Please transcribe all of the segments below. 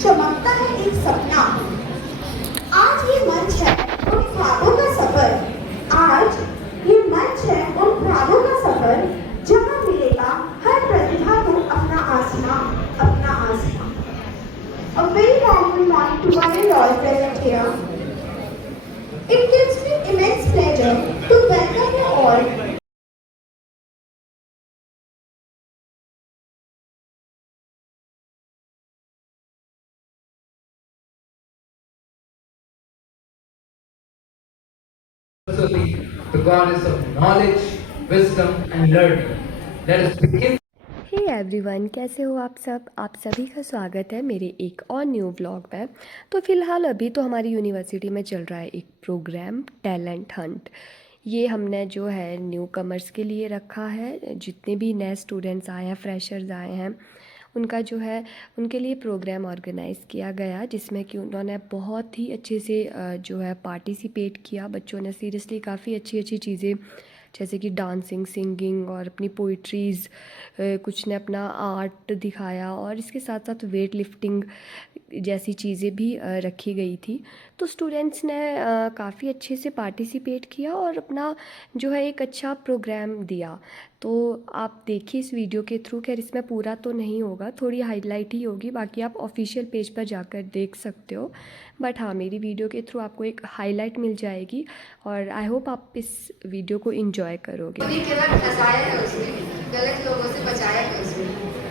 चमकता है एक सपना। आज ये मंच है उन ख्वाबों का सफर। आज ये मंच है उन ख्वाबों का सफर जहाँ मिलेगा हर प्रतिभा को अपना आसमां, अपना आसमां। A very warm good morning to one and all present here. It gives me immense pleasure to welcome you all the goddess of knowledge, wisdom and learning. Let us begin. Hey everyone, कैसे हो आप सब? आप सभी का स्वागत है मेरे एक और न्यू ब्लॉग में। तो फ़िलहाल अभी तो हमारी यूनिवर्सिटी में चल रहा है एक प्रोग्राम टैलेंट हंट। ये हमने जो है न्यू कमर्स के लिए रखा है। जितने भी नए स्टूडेंट्स आए हैं, फ्रेशर्स आए हैं, उनका जो है उनके लिए प्रोग्राम ऑर्गेनाइज़ किया गया, जिसमें कि उन्होंने बहुत ही अच्छे से जो है पार्टिसिपेट किया। बच्चों ने सीरियसली काफ़ी अच्छी अच्छी चीज़ें जैसे कि डांसिंग, सिंगिंग और अपनी पोइट्रीज़, कुछ ने अपना आर्ट दिखाया और इसके साथ साथ वेट लिफ्टिंग जैसी चीज़ें भी रखी गई थी। तो स्टूडेंट्स ने काफ़ी अच्छे से पार्टिसिपेट किया और अपना जो है एक अच्छा प्रोग्राम दिया। तो आप देखिए इस वीडियो के थ्रू, खैर इसमें पूरा तो नहीं होगा, थोड़ी हाईलाइट ही होगी, बाकी आप ऑफिशियल पेज पर जाकर देख सकते हो। बट हाँ, मेरी वीडियो के थ्रू आपको एक हाईलाइट मिल जाएगी और आई होप आप इस वीडियो को एंजॉय करोगे। उन्हीं के वक्त फंसाया है उसने, गलत लोगों से बचाया है उसने,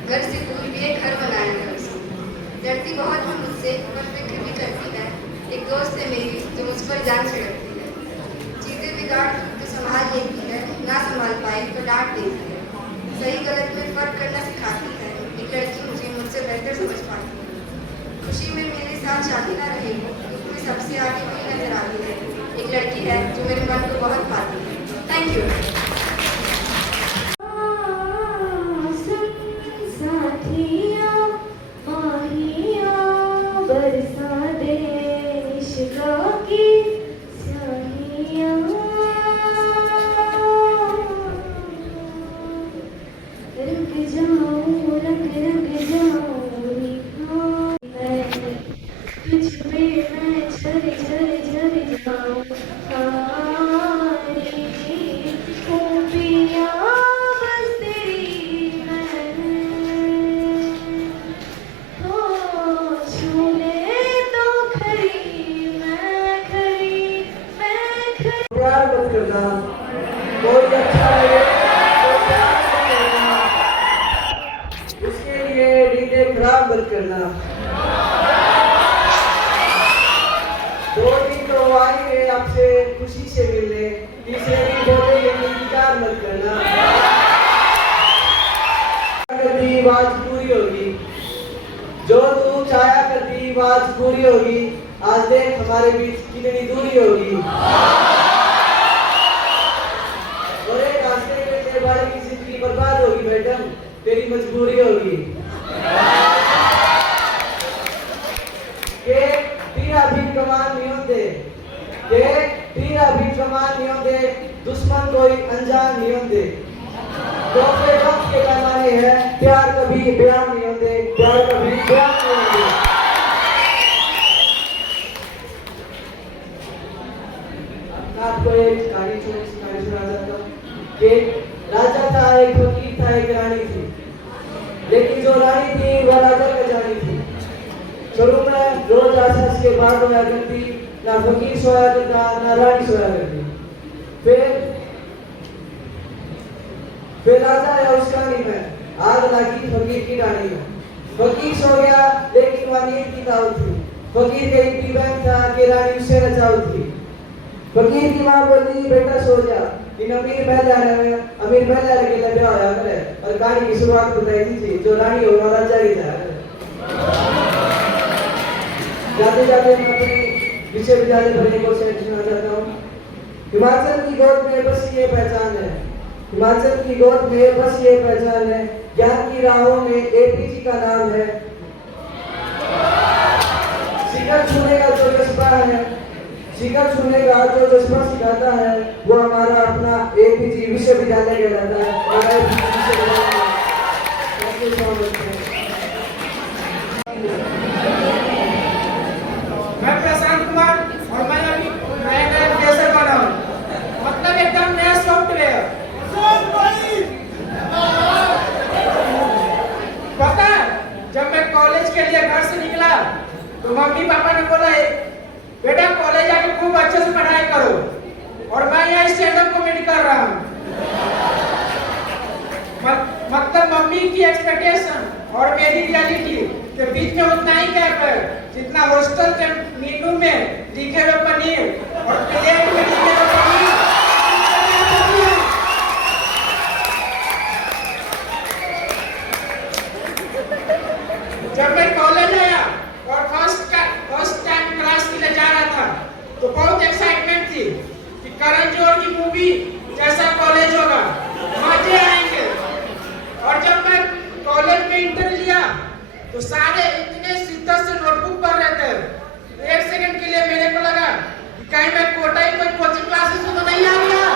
घर से दूर भी एक घर बनाया है उसने। डरती बहुत है मुझसे पर फिक्र भी करती है। एक दोस्त है मेरी जो मुझ पर जान छिड़कती है। चीज़ें बिगाड़ तो संभाल लेती है, ना संभाल पाए तो डांट देती है। सही गलत में फर्क करना सिखाती है। एक लड़की मुझसे बेहतर समझ पाती है। खुशी में मेरे साथ शादी ना रही, दुख में सबसे आगे वही नजर आती है। एक लड़की है जो मेरे मन को बहुत पाती है। Thank you. कोई अच्छा लगे तो प्यार मत करना, उसके लिए डीजे खराब मत करना। दो दिन तो आएंगे आपसे खुशी से मिलने, तीसरे दिन बोलेंगे इंतजार मत करना। करती बात पूरी होगी, जो तू चाहा करती बात पूरी होगी। आज देख हमारे बीच कितनी दूरी होगी। की जिंदगी बर्बाद होगी मैडम, तेरी मजबूरी होगी। के तेरा भी कमान नहीं होते, के तेरा भी कमान नहीं होते, दुश्मन कोई अनजान नहीं होते। तोहफे वक्त के पैमाने हैं, प्यार कभी बयान नहीं होते, प्यार कभी बयान नहीं होते। आपको एक कहानी सुना सकता हूँ कि राजा था, एक फकीर था, एक रानी थी। लेकिन जो रानी थी वह राजा का जानी थी। शुरू में रोज आसपास के बात होया करती, ना फकीर सोया करता ना रानी सोया करती। फिर राजा है उस कहानी में आग लगी फकीर की रानी में। फकीर सो गया लेकिन वह नींद की दावत थी। फकीर का एक बहन था कि रानी उससे रचाऊ थी। फकीर की माँ बोली बेटा सो जा, इन अमीर महल के लगे होया करे। और कहानी की शुरुआत बताई थी जो रानी हो वह राजा ही था। जाते जाते मैं अपने विश्वविद्यालय भरने को सुना चाहता हूँ। हिमाचल की गोद में बस ये पहचान है, हिमाचल की गोद में बस ये पहचान है, ज्ञान की राहों में एपीजी का नाम है। शिखर छूने का जो जज्बा है, शिखर छूने का जो जज्बा सिखाता है, वो हमारा अपना एपीजी विश्वविद्यालय कहलाता है। हमारा तो मम्मी पापा ने बोला बेटा कॉलेज आके खूब अच्छे से पढ़ाई करो और मैं यहाँ स्टैंड अप कॉमेडी कर रहा हूँ। मतलब मम्मी की एक्सपेक्टेशन और मेरी रियलिटी के बीच में उतना ही गैप है जितना हॉस्टल के मेनू में लिखे हुए पनीर और प्लेट में लिखे हुए पनीर। जब मैं कॉलेज आया और फर्स्ट टाइम क्लास के लिए जा रहा था तो बहुत एक्साइटमेंट थी कि करण जौहर की मूवी जैसा कॉलेज होगा, मजे आएंगे। और जब मैं कॉलेज में इंटर लिया तो सारे इतने शिद्दत से नोटबुक पढ़ रहे थे, एक सेकंड के लिए मेरे को लगा कि कहीं मैं कोटाई कोई कोचिंग क्लासेस में तो नहीं आ गया।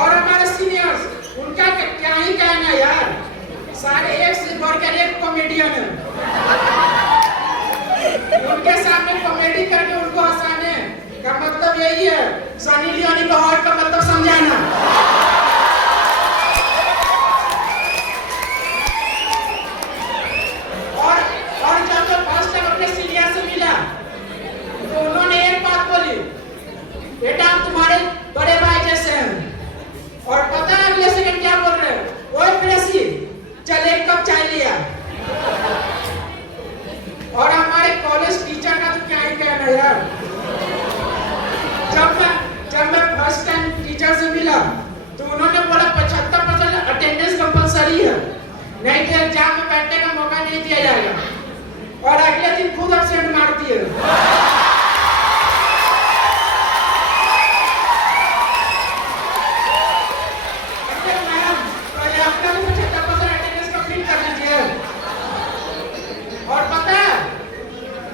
और हमारे सीनियर्स, उनका क्या ही कहना यार, सारे एक से बढ़कर एक कॉमेडियन है। उनके सामने कॉमेडी करके उनको हंसाने का मतलब यही है, सनी लियोनी को हॉट का मतलब समझाना। और जब मैं फर्स्ट टाइम अपने सीनियर से मिला तो उन्होंने एक बात बोली, बेटा हम तुम्हारे बड़े भाई जैसे हैं। और पता है अगले सेकंड क्या बोल रहे हैं, ओए फ्रेशी चल एक कप चाय लिया। और हमारे कॉलेज टीचर का तो क्या ही कहना यार। जब मैं फर्स्ट टाइम टीचर से मिला तो उन्होंने बोला 75% अटेंडेंस कंपलसरी है, नहीं तो एग्जाम में बैठने का मौका नहीं दिया जाएगा। और अगले दिन खुद एब्सेंट मार दिए। मैडम पहले अपना 75% अटेंडेंस कंप्लीट कर लीजिए। और पता है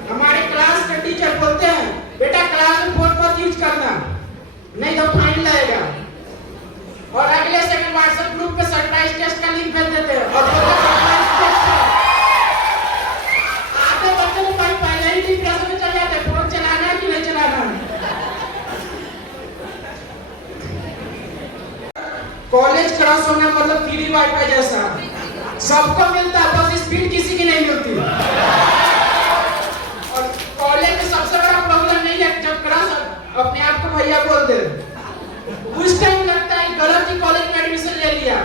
हमारे क्लास के टीचर बोलते हैं, बेटा क्लास में फोन मत यूज करना नहीं तो फाइन लगेगा। और अगले सेकंड व्हाट्सएप ग्रुप पे सरप्राइज टेस्ट का लिंक भेज देते हैं और बोलते हैं सरप्राइज टेस्ट है। आधे बच्चे तो पहले ही डिप्रेशन में चले जाते हैं, फोन चलाना है कि नहीं चलाना है। कॉलेज क्रॉस होना मतलब फ्री वाईफाई जैसा, सबको मिलता है, बस स्पीड किसी की नहीं मिलती। और कॉलेज में सबसे बड़ा प्रॉब्लम नहीं है जब क्रॉस अपने आप को भैया बोल दे, उस टाइम लगता है गलत ही कॉलेज में एडमिशन ले लिया,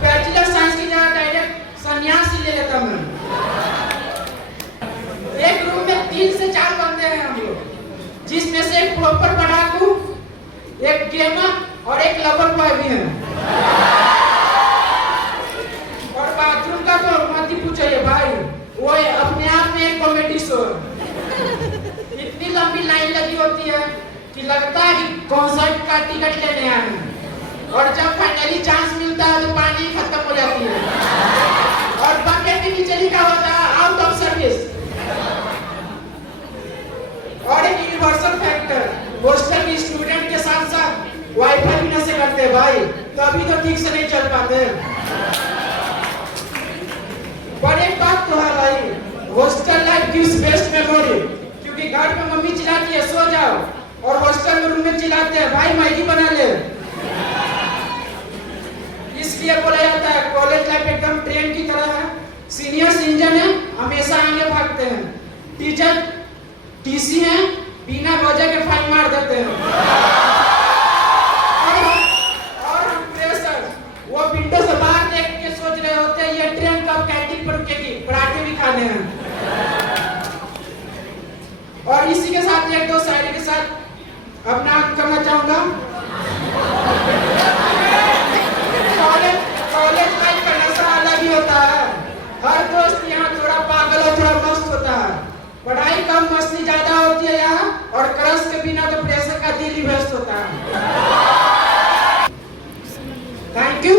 बैचलर साइंस की जगह डायरेक्ट सन्यास ही ले लेता मैं। एक रूम में 3 से 4 बंदे हैं हम लोग, जिसमें से एक प्रॉपर पढ़ाकू, एक गेमर और एक लवर बॉय भी है। और बाथरूम का तो मत ही पूछिए भाई, वो अपने आप में एक कॉमेडी शो है। इतनी लंबी लाइन लगी होती है कि लगता है कि कॉन्सर्ट का टिकट लेने आए हैं। और जब फाइनली चांस मिलता है तो पानी खत्म हो जाती है और बकेट के नीचे लिखा होता है आउट ऑफ सर्विस। और एक यूनिवर्सल फैक्टर, हॉस्टल के स्टूडेंट के साथ साथ वाईफाई भी नशे करते हैं भाई, तभी तो ठीक से नहीं चल पाते। पर एक बात तो है भाई, hostel life gives best memory, क्योंकि घर में मम्मी चिल्लाती है सो जाओ और हॉस्टल में रूम में चिल्लाते हैं भाई मैगी बना ले। इसलिए बोला जाता है कॉलेज लाइफ एकदम ट्रेन की तरह है, सीनियर्स इंजन है, हमेशा आगे भागते हैं। टीचर टीसी हैं, बिना वजह के फाइन मार देते हैं। और हम प्रेशर वो विंडो से बाहर देख के सोच रहे होते हैं ये ट्रेन कब कैंटीन पर रुकेगी, पराठे भी खाने हैं। और इसी के साथ एक दो शायरी के साथ अपना करना चाहूंगा। कॉलेज लाइफ का नशा अलग ही होता है, हर दोस्त यहाँ थोड़ा पागल और थोड़ा मस्त होता है। पढ़ाई कम मस्ती ज्यादा होती है यहाँ, और क्रश के बिना तो प्रेशर का दिल ही व्यस्त होता है। Thank you.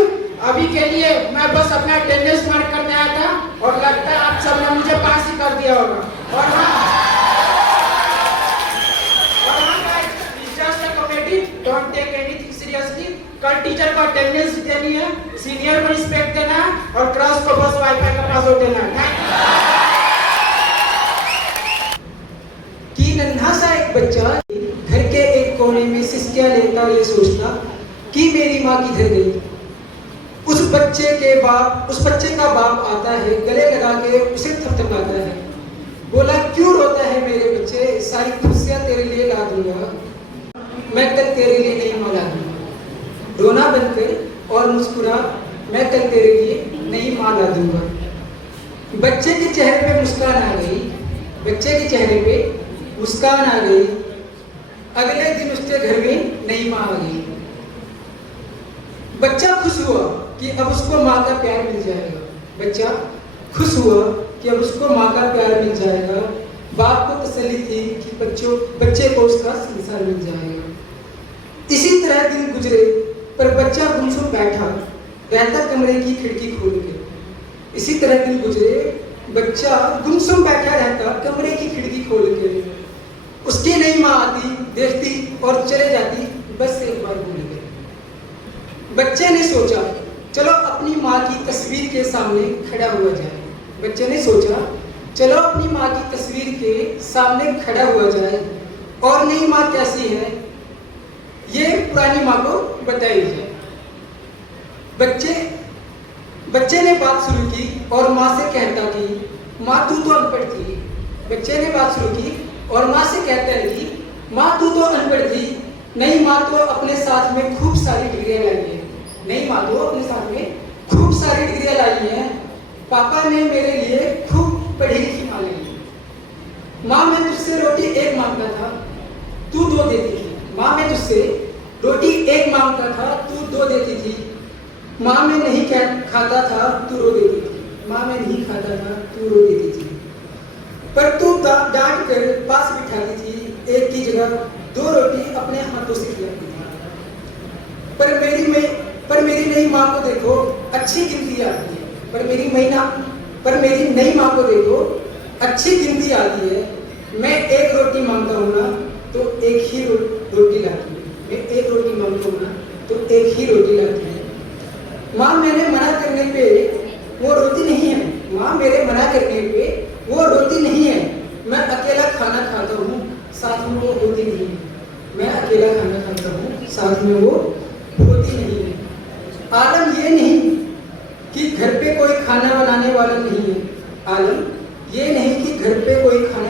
अभी के लिए मैं बस अपना अटेंडेंस मार्क करने आया था और लगता है आप सब ने मुझे पास ही कर दिया होगा। और हाँ डोंट टेक एनीथिंग सीरियसली। कल टीचर को अटेंडेंस देनी है, सीनियर को रिस्पेक्ट देना है और क्रॉस को बस वाईफाई का पासवर्ड देना है। कि नन्हा सा एक बच्चा घर के एक कोने में सिसकियां लेता ये सोचता कि मेरी माँ किधर गई। उस उस बच्चे का बाप आता है, गले लगा के उसे थपथपाता है, बोला क्यों रोता है मेरे बच्चे, सारी खुशियां तेरे लिए ला दूंगा, मैं कल तेरे लिए नई माँ ला दूंगा। रोना बंद कर और मुस्कुरा, मैं कल तेरे लिए नई माँ ला दूंगा। बच्चे के चेहरे पे मुस्कान आ गई, बच्चे के चेहरे पे मुस्कान आ गई। अगले दिन उसके घर में नई माँ आ गई। बच्चा खुश हुआ कि अब उसको माँ का प्यार मिल जाएगा। बच्चा खुश हुआ कि अब उसको माँ का प्यार मिल जाएगा। बाप को तसल्ली थी कि बच्चे को उसका संसार मिल जाएगा। इसी तरह दिन गुजरे, पर बच्चा गुमसुम बैठा रहता कमरे की खिड़की खोल के। इसी तरह दिन गुजरे, बच्चा गुमसुम बैठा रहता कमरे की खिड़की खोल के। उसकी नई माँ आती, देखती और चले जाती, बस एक बार भूल गई। बच्चे ने सोचा चलो अपनी माँ की तस्वीर के सामने खड़ा हुआ जाए। बच्चे ने सोचा चलो अपनी माँ की तस्वीर के सामने खड़ा हुआ जाए और नई माँ कैसी है ये पुरानी माँ को बताई जाए। बच्चे ने बात शुरू की और माँ से कहता कि माँ तू तो अनपढ़ थी। बच्चे ने बात शुरू की और माँ से कहता है कि माँ तू तो अनपढ़ थी, नई माँ तो अपने साथ में खूब सारी डिग्रियां लाई है। नई माँ तो अपने साथ में खूब सारी डिग्रियां लाई हैं। पापा ने मेरे लिए खूब पढ़ी लिखी माँ लाई। माँ मैं तुझसे रोटी एक मांगता था, तू दो देती थी। माँ मैं तुझसे रोटी एक मांगता था, तू दो देती थी। माँ मैं नहीं खाता था, तू रो देती थी। माँ मैं नहीं खाता था, तू रो देती थी। पर तू डांट कर पास बिठाती थी, एक की जगह दो रोटी अपने हाथों से खिलाती थी। पर मेरी नई माँ को देखो, अच्छी गिनती आती है। पर मेरी नई माँ को देखो, अच्छी गिनती आती है। मैं एक रोटी मांगता हूँ ना तो एक ही रोटी लाती है। मैं एक रोटी मांगता हूँ ना तो एक ही रोटी लाती है। माँ मैंने मना करने पे वो रोटी नहीं है। माँ मेरे मना करने पे वो रोटी नहीं है। मैं अकेला खाना खाता हूँ, साथ में वो रोटी नहीं है। मैं अकेला खाना खाता हूँ, साथ में वो रोटी नहीं है। आलम ये नहीं कि घर पे कोई खाना बनाने वाला नहीं है। आलम ये नहीं कि घर पे कोई खाना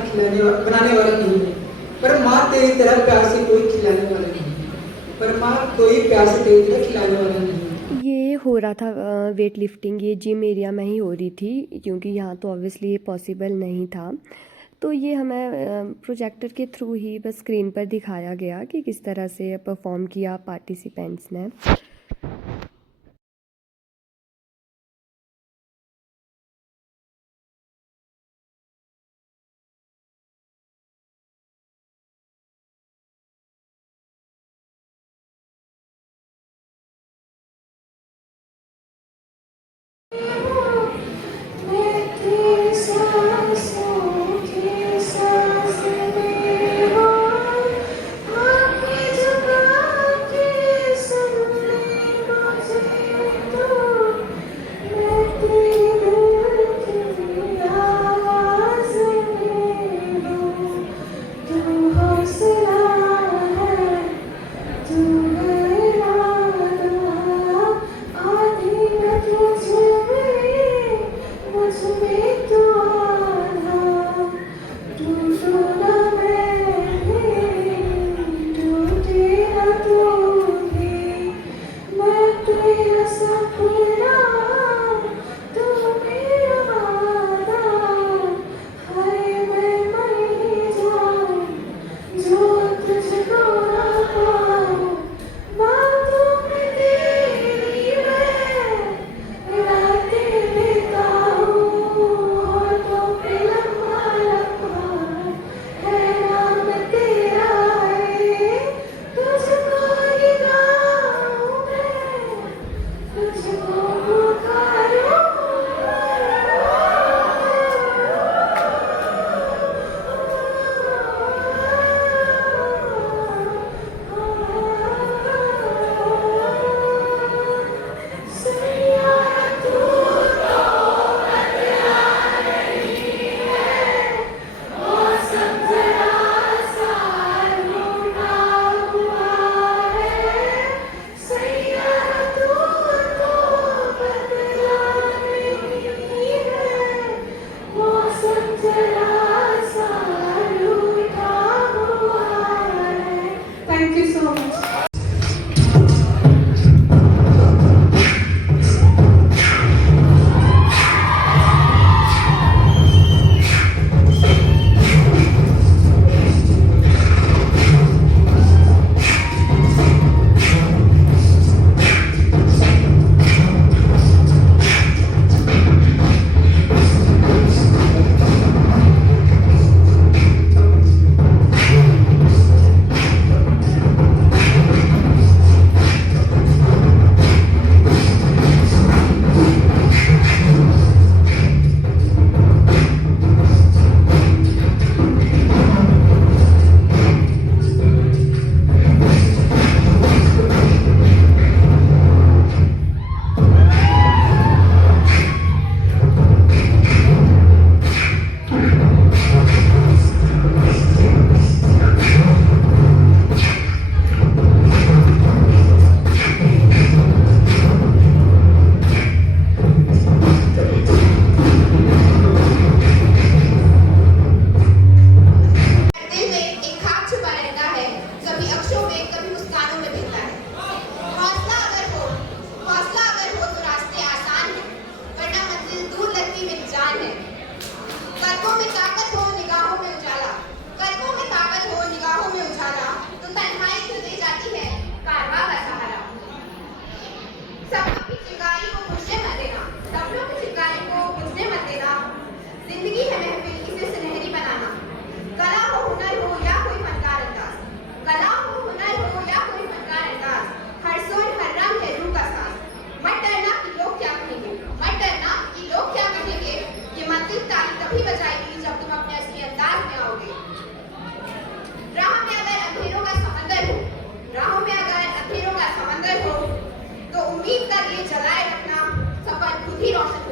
बनाने वाला नहीं है। पर माँ तेरी तरह प्यार से कोई खिलाने वाला नहीं है। पर माँ कोई प्यार से तेरी तरह खिलाने वाला नहीं है। ये हो रहा था वेट लिफ्टिंग, ये जिम एरिया में ही हो रही थी क्योंकि यहाँ तो ऑब्वियसली ये पॉसिबल नहीं था। तो ये हमें प्रोजेक्टर के थ्रू ही बस स्क्रीन पर दिखाया गया कि किस तरह से परफॉर्म किया पार्टिसिपेंट्स ने।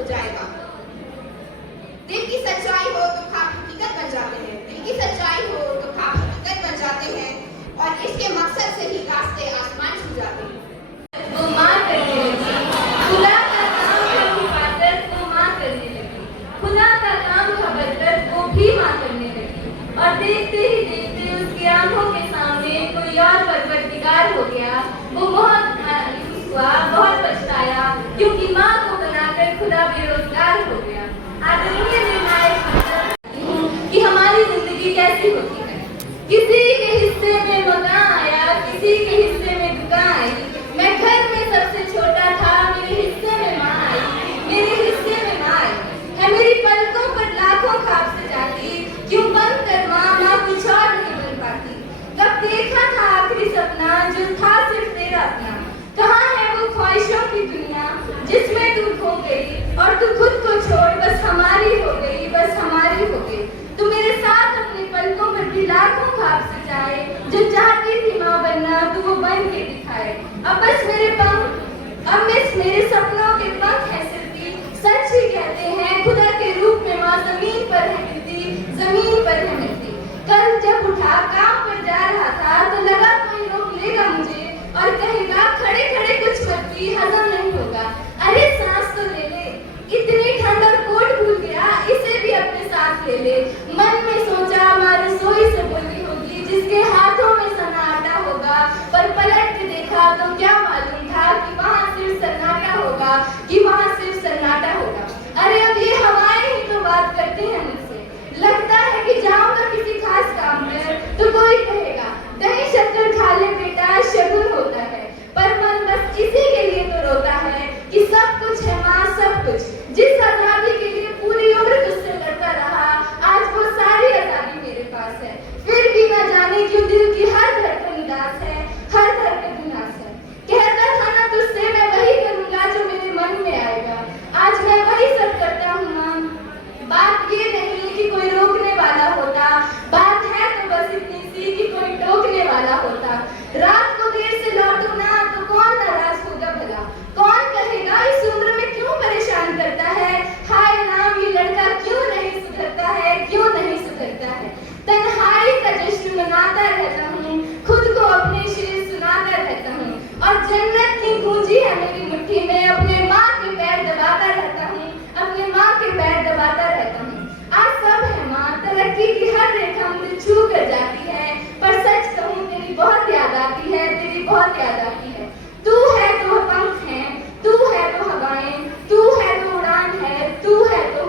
हो जाएगा। दिल की सच्चाई हो तो ख्वाब हकीकत बन जाते हैं, दिल की सच्चाई हो तो ख्वाब हकीकत बन जाते हैं, और इसके मकसद से ही रास्ते आसमान छू जाते हैं। वो माँ करने लगी, खुदा का काम था हिफाजत, वो माँ करने लगी, खुदा का काम था बरकत, वो भी माँ करने लगी। और देखते ही देखते उसकी आंखों के सामने कोई और परवरदिगार हो गया। वो बहुत मायूस हुआ, बहुत पछताया, क्योंकि माँ को बनाकर खुदा बेरोजगार हो गया। आदरणीय निर्णायक कि हमारी जिंदगी कैसी होती है। किसी के हिस्से में मकान आया, किसी के हिस्से में दुकान आई। मैं घर में सबसे छोटा था, मेरे हिस्से में माँ आई, मेरे हिस्से में माँ आई है। मेरी पलकों पर लाखों ख्वाब सजाती, क्यों बंद कर माँ कुछ और नहीं बन पाती। कब देखा था आखिरी सपना जो था सिर्फ तेरा अपना। कहाँ है वो ख्वाहिशों की दुनिया जिसमें तू खो गई, और तू खुद को छोड़ बस हमारी हो गई, बस हमारी हो गई। तू मेरे साथ अपने पलकों पर भी लाखों ख्वाब सजाए, जो चाहती थी माँ बनना तू वो बन के दिखाए। अब बस मेरे पंख, अब बस मेरे सपनों के पंख है सिर्फ। सच ही कहते हैं खुदा के रूप में माँ जमीन पर है मिलती, जमीन पर है मिलती। कल जब उठा काम पर जा रहा था तो लगा कोई रोक लेगा मुझे और कहेगा खड़े खड़े कुछ मत की, हजम नहीं होगा। अरे सांस तो ले ले, इतनी ठंड और कोट भूल गया, इसे भी अपने साथ ले ले। मन में सोचा माँ रसोई से बोली होगी, जिसके हाथों में सन्नाटा होगा, पर पलट के देखा तो क्या मालूम था कि वहाँ सिर्फ सन्नाटा होगा, कि वहाँ सिर्फ सन्नाटा होगा। अरे अब ये हवाएं ही तो बात करते हैं मुझसे। लगता है कि जाऊंगा किसी खास काम पर तो कोई कहेगा दही शक्कर खा ले बेटा, शगुन होता है। पर मन बस इसी के लिए तो रोता है कि सब कुछ है माँ, सब कुछ। जिस आजादी के लिए पूरी उम्र तुझसे लड़ता रहा, आज वो सारी आजादी मेरे पास है। फिर भी न जाने क्यों दिल की हर धड़कन उदास है, हर धड़कन उदास है। कहता था ना तुझसे मैं वही करूंगा जो मेरे मन में आएगा, आज मैं वही सब करता हूँ माँ। बात ये नहीं कि कोई रोकने वाला होता, बात है तो बस इतनी सी कि कोई टोकने वाला होता। रात को देर से लौटूं ना तो कौन नाराज होगा भला, कौन कहेगा इस उम्र में क्यों परेशान करता है। हाय राम ये लड़का क्यों नहीं सुधरता है, क्यों नहीं सुधरता है। तन्हाई का जश्न मनाता रहता हूँ, खुद को अपने शेर सुनाता रहता हूँ, और जन्नत की कुंजी है मेरी मुट्ठी में। अपने माँ के पैर दबाता रहता हूँ, अपने माँ के पैर दबाता रहता हूँ। आज सब है माँ, तरक्की की हर रेखा मुझे छू कर जाती है, पर सच कहूँ तेरी बहुत याद आती है, तेरी बहुत याद आती है। तू है तो पंख है, तू है तो हवाएं, तू है तो उड़ान है, तू है तो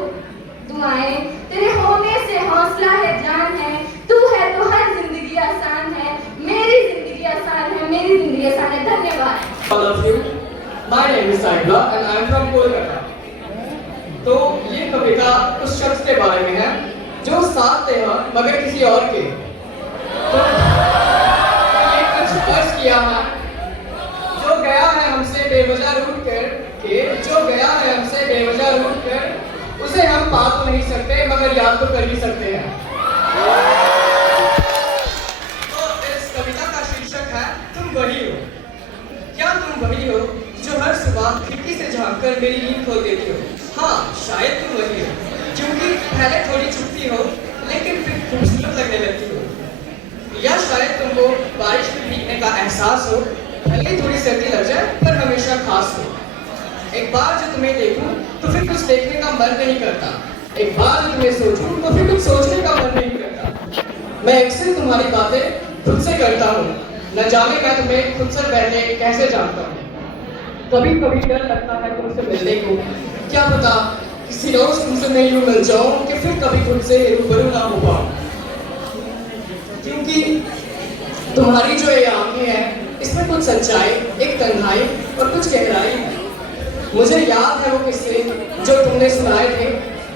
दुआएं। तेरे होने से हौसला है, जान है, तू है तो हर जिंदगी आसान है। मेरी जिंदगी आसान है, मेरी जिंदगी आसान है। धन्यवाद। All of you, my name is Saibla and I am from Kolkata. तो ये कविता उस शख्स के बारे में है जो साथ थे मगर किसी और के। तो ये कुछ अर्ज किया है, जो गया है हमसे बेवजह रूठ कर के, जो गया है हमसे बेवजह रूठ कर, उसे हम पा तो नहीं सकते मगर याद तो कर ही सकते हैं। तो इस कविता का शीर्षक है तुम वही हो। क्या तुम वही हो जो हर सुबह खिड़की से झांककर मेरी नींद खोल देती हो? हाँ, शायद तुम वही हो, क्योंकि पहले थोड़ी चुपती हो लेकिन फिर खूबसूरत लगने लगती हो। या शायद तुमको बारिश में भीगने का एहसास हो, भले थोड़ी सर्दी लग जाए पर हमेशा खास हो। एक बार जो तुम्हें देखूं तो फिर कुछ देखने का मन नहीं करता, एक बार जो तुम्हें सोचूं तो फिर कुछ सोचने का मन नहीं करता। मैं अक्सर तुम्हारी बातें खुद से करता हूँ, न जाने मैं तुम्हें खुद से पहले कैसे जानता हूँ। कभी कभी डर लगता है तुमसे मिलने को, क्या पता किसी रोज तुमसे मैं यूं मिल जाऊं कि फिर कभी तुमसे रूबरू ना हो पाऊं। क्योंकि तुम्हारी जो ये आंखें हैं इसमें कुछ सच्चाई, एक तन्हाई और कुछ गहराई है। मुझे याद है वो किस्से जो तुमने सुनाए थे,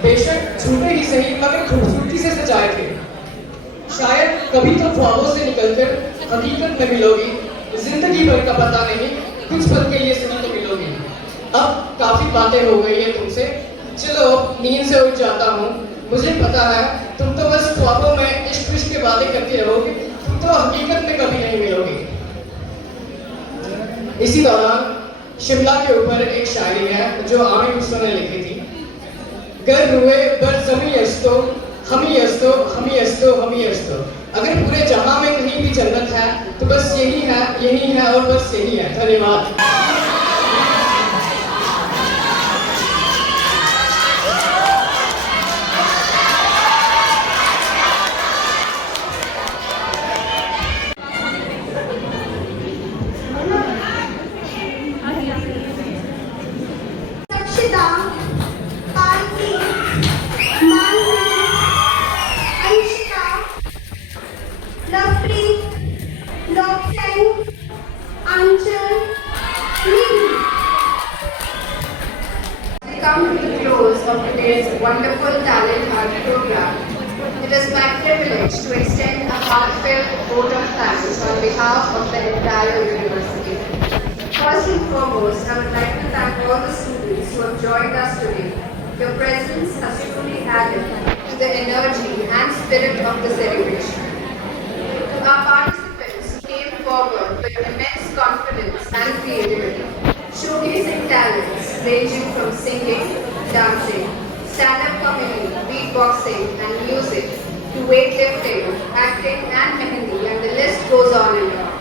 बेशक झूठे ही सही मगर खूबसूरती से सजाए थे। शायद कभी तो ख्वाबों से निकलकर हकीकत में मिलोगी, जिंदगी भर का पता नहीं, कुछ पल के लिए सही तो मिलोगी। अब काफी बातें हो गई है तुमसे, चलो नींद से उठ जाता हूँ। मुझे पता है तुम तो बस ख्वाबों में इश्क विश्क की बातें करती रहोगे, तुम तो हकीकत में कभी नहीं मिलोगे। इसी दौरान शिमला के ऊपर एक शायरी है जो आमिर खुसरो ने लिखी थी। गर रुए बर जमी यस्तो हमी यस्तो हमी यस्तो हमी यस्तो। अगर पूरे जहां में कहीं भी जन्नत है तो बस यही है और बस यही है। धन्यवाद। Sakshita, Parthi, Manvi, Anshika, Lovepreet, Loksen, Anchal, Nidhi. We come to the close of today's wonderful talent art program. It is my privilege to extend a heartfelt vote of thanks on behalf of the entire university. First and foremost, I would like to thank all the students who have joined us today. Your presence has truly added to the energy and spirit of the celebration. Our participants came forward with immense confidence and creativity, showcasing talents ranging from singing, dancing, stand-up comedy, beatboxing and music to weightlifting, acting and mehendi, and the list goes on and on.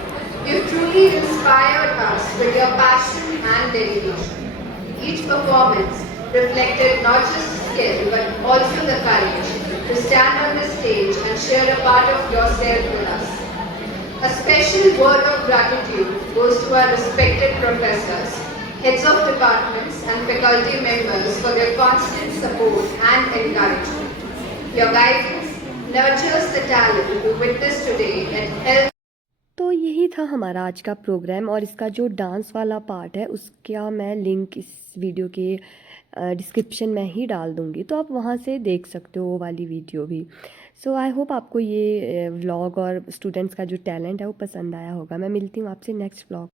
You've truly inspired us with your passion and dedication. Each performance reflected not just skill but also the courage to stand on the stage and share a part of yourself with us. A special word of gratitude goes to our respected professors, heads of departments and faculty members for their constant support and encouragement. Your guidance nurtures the talent we witness today and helps. तो यही था हमारा आज का programme, और इसका जो dance वाला पार्ट है उसका मैं लिंक इस वीडियो के डिस्क्रिप्शन में ही डाल दूँगी, तो आप वहाँ से देख सकते हो वो वाली वीडियो भी। सो आई होप आपको ये व्लॉग और स्टूडेंट्स का जो टैलेंट है वो पसंद आया होगा। मैं मिलती हूँ आपसे नेक्स्ट व्लॉग।